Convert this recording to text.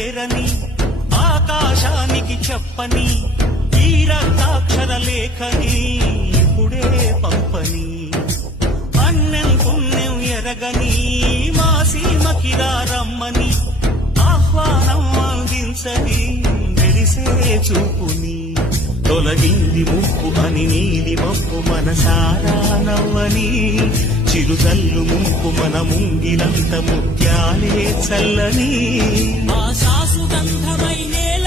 చేరని ఆకాశానికి చెప్పని ఈ రక్తాక్షర లేఖని ఇప్పుడే పంపని అన్నం పుణ్యం ఎరగని మా సీమకిరా రమ్మని ఆహ్వానం అందించని మెరిసే చూపుని తొలగింది ముప్పు అని నీలి మప్పు మనసారా నవ్వని చిరుతల్లు ముంపు మన ముంగిలంత ముత్యాలే చల్లని ఆశాసుగంధమై నేల